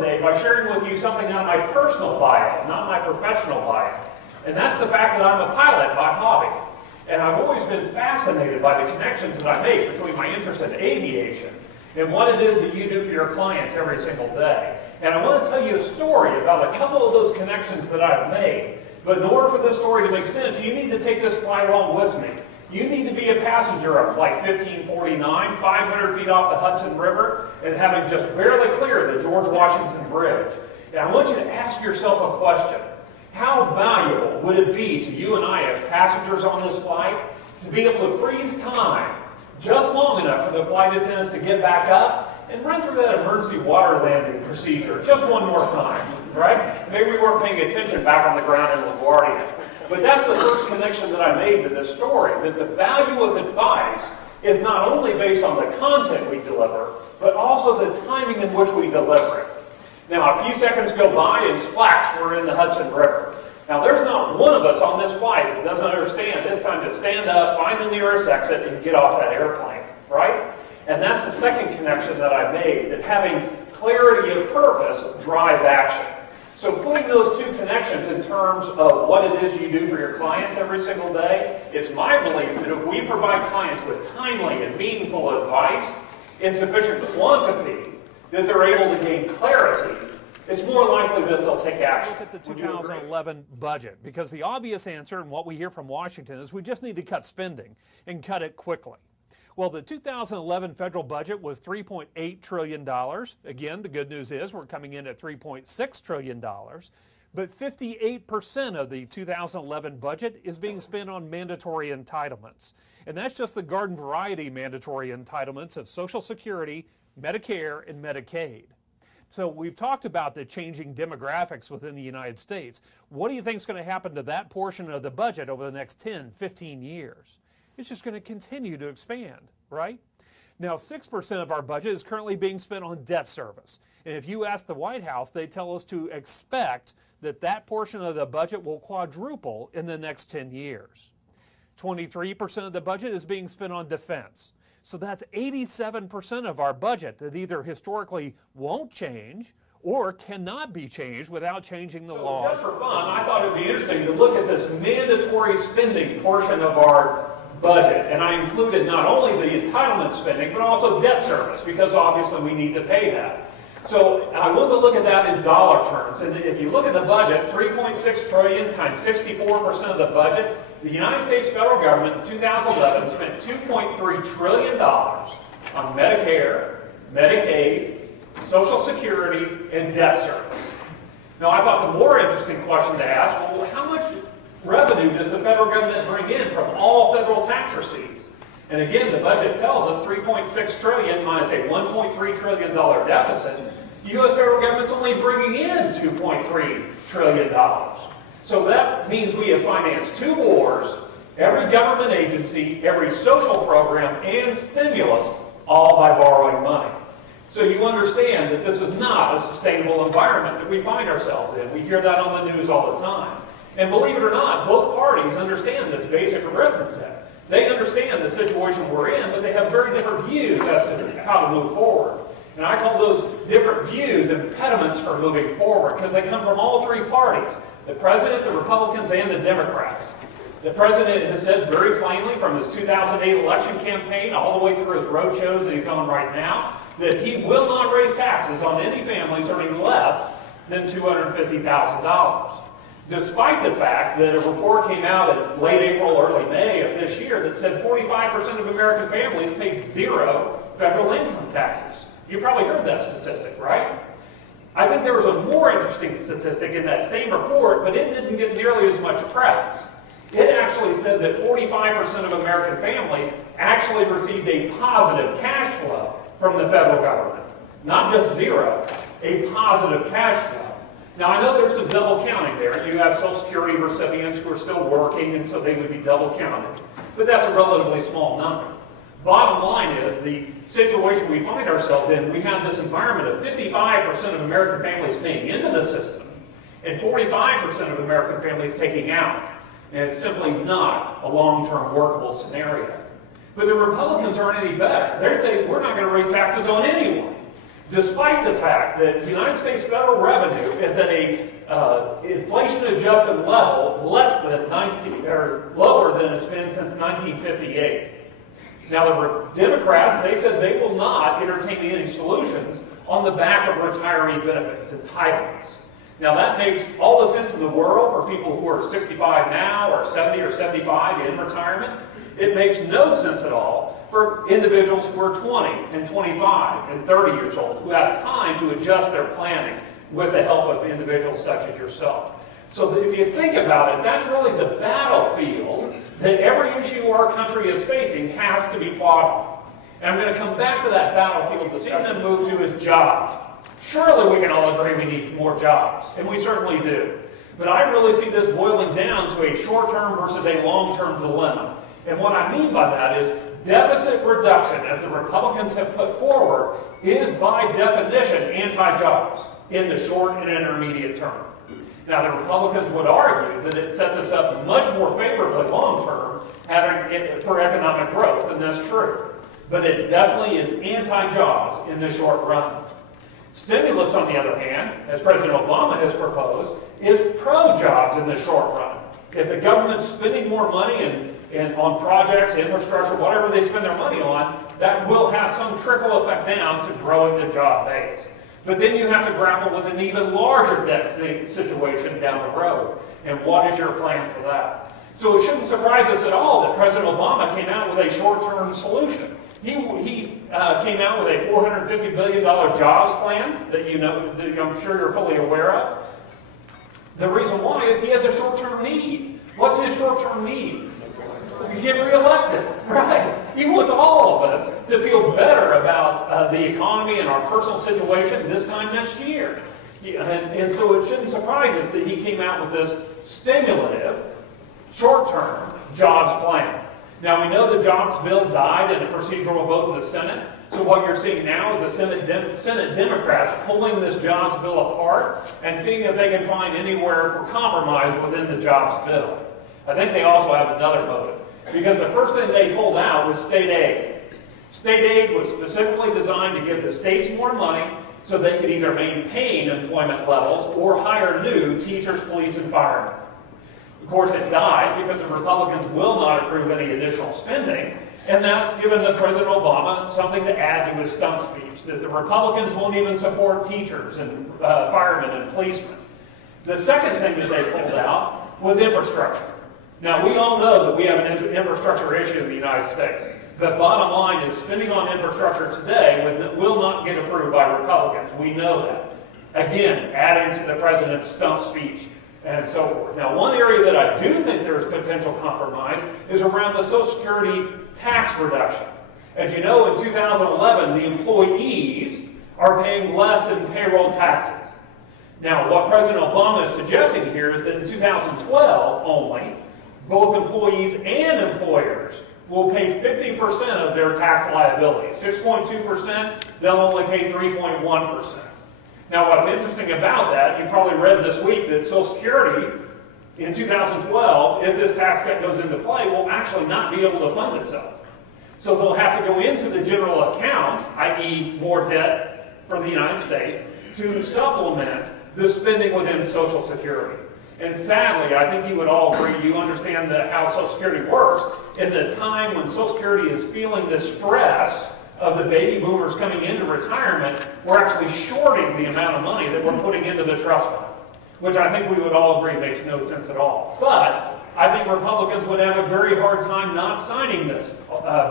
today by sharing with you something out of my personal bio, not my professional bio. And that's the fact that I'm a pilot by hobby. And I've always been fascinated by the connections that I make between my interest in aviation and what it is that you do for your clients every single day. And I want to tell you a story about a couple of those connections that I've made. But in order for this story to make sense, you need to take this flight along with me. You need to be a passenger of Flight 1549, 500 feet off the Hudson River, and having just barely cleared the George Washington Bridge. And I want you to ask yourself a question. How valuable would it be to you and I as passengers on this flight to be able to freeze time just long enough for the flight attendants to get back up and run through that emergency water landing procedure just one more time, right? Maybe we weren't paying attention back on the ground in LaGuardia. But that's the first connection that I made to this story, that the value of advice is not only based on the content we deliver, but also the timing in which we deliver it. Now, a few seconds go by and splash, we're in the Hudson River. Now, there's not one of us on this flight that doesn't understand it's time to stand up, find the nearest exit, and get off that airplane, right? And that's the second connection that I made, that having clarity of purpose drives action. So putting those two connections in terms of what it is you do for your clients every single day, it's my belief that if we provide clients with timely and meaningful advice in sufficient quantity, that they're able to gain clarity, it's more likely that they'll take action. Look at the 2011 budget, because the obvious answer and what we hear from Washington is we just need to cut spending and cut it quickly. Well, the 2011 federal budget was $3.8 trillion. Again, the good news is we're coming in at $3.6 trillion. But 58% of the 2011 budget is being spent on mandatory entitlements. And that's just the garden variety mandatory entitlements of Social Security, Medicare, and Medicaid. So we've talked about the changing demographics within the United States. What do you think is going to happen to that portion of the budget over the next 10, 15 years? It's just going to continue to expand, right? Now, 6% of our budget is currently being spent on debt service. And if you ask the White House, they tell us to expect that that portion of the budget will quadruple in the next 10 years. 23% of the budget is being spent on defense. So that's 87% of our budget that either historically won't change or cannot be changed without changing the laws. Just for fun, I thought it would be interesting to look at this mandatory spending portion of our budget, and I included not only the entitlement spending, but also debt service, because obviously we need to pay that. So I wanted to look at that in dollar terms, and if you look at the budget, $3.6 trillion times 64% of the budget, the United States federal government in 2011 spent $2.3 trillion on Medicare, Medicaid, Social Security, and debt service. Now, I thought the more interesting question to ask, well, how much revenue does the federal government bring in from all federal tax receipts? And again, the budget tells us $3.6 trillion minus a $1.3 trillion deficit. The U.S. federal government's only bringing in $2.3 trillion. So that means we have financed 2 wars, every government agency, every social program, and stimulus, all by borrowing money. So you understand that this is not a sustainable environment that we find ourselves in. We hear that on the news all the time. And believe it or not, both parties understand this basic arithmetic. They understand the situation we're in, but they have very different views as to how to move forward. And I call those different views impediments for moving forward, because they come from all 3 parties: the President, the Republicans, and the Democrats. The President has said very plainly from his 2008 election campaign all the way through his road shows that he's on right now that he will not raise taxes on any families earning less than $250,000. Despite the fact that a report came out in late April, early May of this year that said 45% of American families paid 0 federal income taxes. You probably heard that statistic, right? I think there was a more interesting statistic in that same report, but it didn't get nearly as much press. It actually said that 45% of American families actually received a positive cash flow from the federal government. Not just 0, a positive cash flow. Now, I know there's some double counting there. You have Social Security recipients who are still working, and so they would be double counted. But that's a relatively small number. Bottom line is, the situation we find ourselves in, we have this environment of 55% of American families paying into the system, and 45% of American families taking out. And it's simply not a long-term workable scenario. But the Republicans aren't any better. They're saying, we're not going to raise taxes on anyone. despite the fact that the United States federal revenue is at a inflation-adjusted level less than lower than it's been since 1958. Now, the Democrats, they said they will not entertain any solutions on the back of retiree benefits, entitlements. Now, that makes all the sense in the world for people who are 65 now or 70 or 75 in retirement. It makes no sense at all for individuals who are 20 and 25 and 30 years old who have time to adjust their planning with the help of individuals such as yourself. So that if you think about it, that's really the battlefield that every issue our country is facing has to be fought on. And I'm going to come back to that battlefield discussion and move to is jobs. Surely we can all agree we need more jobs, and we certainly do. But I really see this boiling down to a short-term versus a long-term dilemma. And what I mean by that is deficit reduction, as the Republicans have put forward, is by definition anti-jobs in the short and intermediate term. Now, the Republicans would argue that it sets us up much more favorably long-term for economic growth, and that's true. But it definitely is anti-jobs in the short run. Stimulus, on the other hand, as President Obama has proposed, is pro-jobs in the short run. If the government's spending more money on projects, infrastructure, whatever they spend their money on, that will have some trickle effect down to growing the job base. But then you have to grapple with an even larger debt situation down the road. And what is your plan for that? So it shouldn't surprise us at all that President Obama came out with a short-term solution. He came out with a $450 billion jobs plan that I'm sure you're fully aware of. The reason why is he has a short-term need. What's his short-term need? To get reelected, right? He wants all of us to feel better about the economy and our personal situation this time next year. And so it shouldn't surprise us that he came out with this stimulative, short-term jobs plan. Now, we know the jobs bill died in a procedural vote in the Senate. So what you're seeing now is the Senate Democrats pulling this jobs bill apart and seeing if they can find anywhere for compromise within the jobs bill. I think they also have another motive. Because the first thing they pulled out was state aid. State aid was specifically designed to give the states more money so they could either maintain employment levels or hire new teachers, police, and firemen. Of course, it died because the Republicans will not approve any additional spending, and that's given President Obama something to add to his stump speech, that the Republicans won't even support teachers and firemen and policemen. The second thing that they pulled out was infrastructure. Now, we all know that we have an infrastructure issue in the United States. The bottom line is spending on infrastructure today will not get approved by Republicans. We know that. Again, adding to the president's stump speech and so forth. Now, one area that I do think there is potential compromise is around the Social Security tax reduction. As you know, in 2011, the employees are paying less in payroll taxes. Now, what President Obama is suggesting here is that in 2012 only, both employees and employers will pay 50% of their tax liability. 6.2%, they'll only pay 3.1%. Now, what's interesting about that, you probably read this week that Social Security in 2012, if this tax cut goes into play, will actually not be able to fund itself. So they'll have to go into the general account, i.e. more debt for the United States, to supplement the spending within Social Security. And sadly, I think you would all agree, you understand how Social Security works. In the time when Social Security is feeling the stress of the baby boomers coming into retirement, we're actually shorting the amount of money that we're putting into the trust fund, which I think we would all agree makes no sense at all. But I think Republicans would have a very hard time not signing this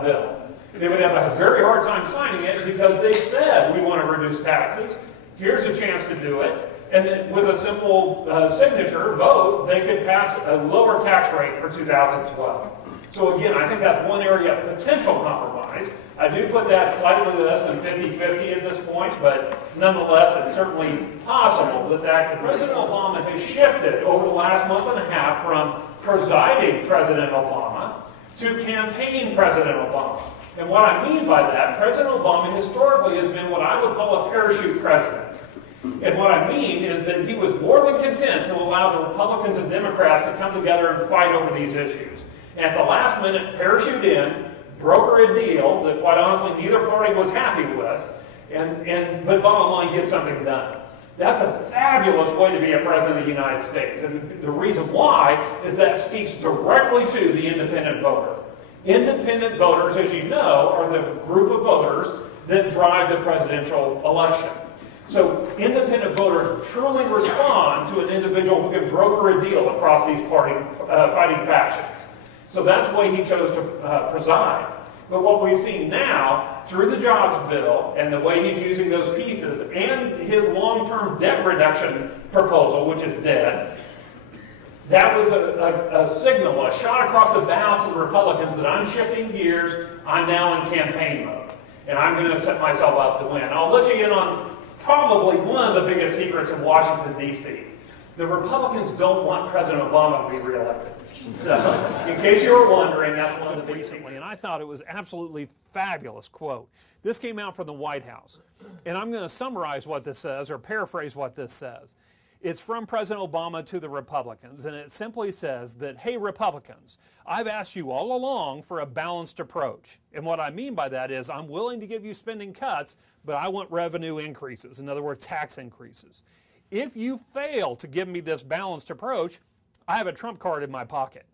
bill. They would have a very hard time signing it because they said we want to reduce taxes. Here's a chance to do it. And then with a simple signature vote, they could pass a lower tax rate for 2012. So again, I think that's one area of potential compromise. I do put that slightly less than 50-50 at this point, but nonetheless, it's certainly possible that President Obama has shifted over the last month and a half from presiding President Obama to campaign President Obama. And what I mean by that, President Obama historically has been what I would call a parachute president. And what I mean is that he was more than content to allow the Republicans and Democrats to come together and fight over these issues. And at the last minute, parachute in, broker a deal that quite honestly neither party was happy with, But bottom line, get something done. That's a fabulous way to be a president of the United States. And the reason why is that speaks directly to the independent voter. Independent voters, as you know, are the group of voters that drive the presidential election. So independent voters truly respond to an individual who can broker a deal across these fighting factions. So that's the way he chose to preside. But what we've seen now, through the jobs bill and the way he's using those pieces and his long-term debt reduction proposal, which is dead, that was a signal, a shot across the bow to the Republicans that I'm shifting gears, I'm now in campaign mode, and I'm going to set myself up to win. I'll let you in on probably one of the biggest secrets in Washington, D.C. The Republicans don't want President Obama to be reelected. So, in case you were wondering, that's one of the recently, and I thought it was absolutely fabulous quote. This came out from the White House, and I'm going to summarize what this says, or paraphrase what this says. It's from President Obama to the Republicans, and it simply says that, hey, Republicans, I've asked you all along for a balanced approach. And what I mean by that is I'm willing to give you spending cuts, but I want revenue increases, in other words, tax increases. If you fail to give me this balanced approach, I have a trump card in my pocket.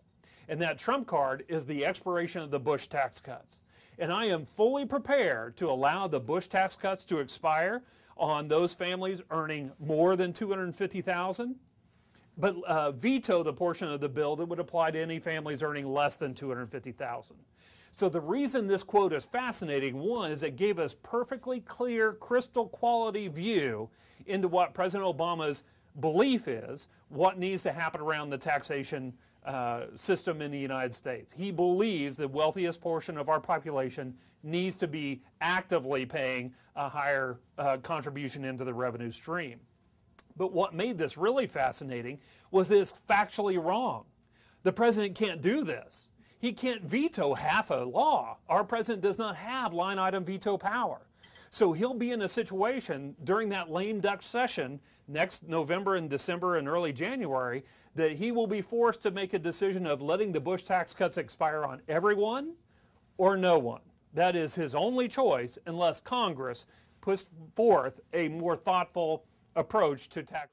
And that trump card is the expiration of the Bush tax cuts. And I am fully prepared to allow the Bush tax cuts to expire on those families earning more than $250,000, but veto the portion of the bill that would apply to any families earning less than $250,000. So the reason this quote is fascinating, one, is it gave us perfectly clear, crystal quality view into what President Obama's belief is, what needs to happen around the taxation system in the United States. He believes the wealthiest portion of our population needs to be actively paying a higher contribution into the revenue stream. But what made this really fascinating was that it's factually wrong. The president can't do this. He can't veto half a law. Our president does not have line item veto power. So he'll be in a situation during that lame duck session next November and December and early January that he will be forced to make a decision of letting the Bush tax cuts expire on everyone or no one. That is his only choice unless Congress puts forth a more thoughtful approach to tax.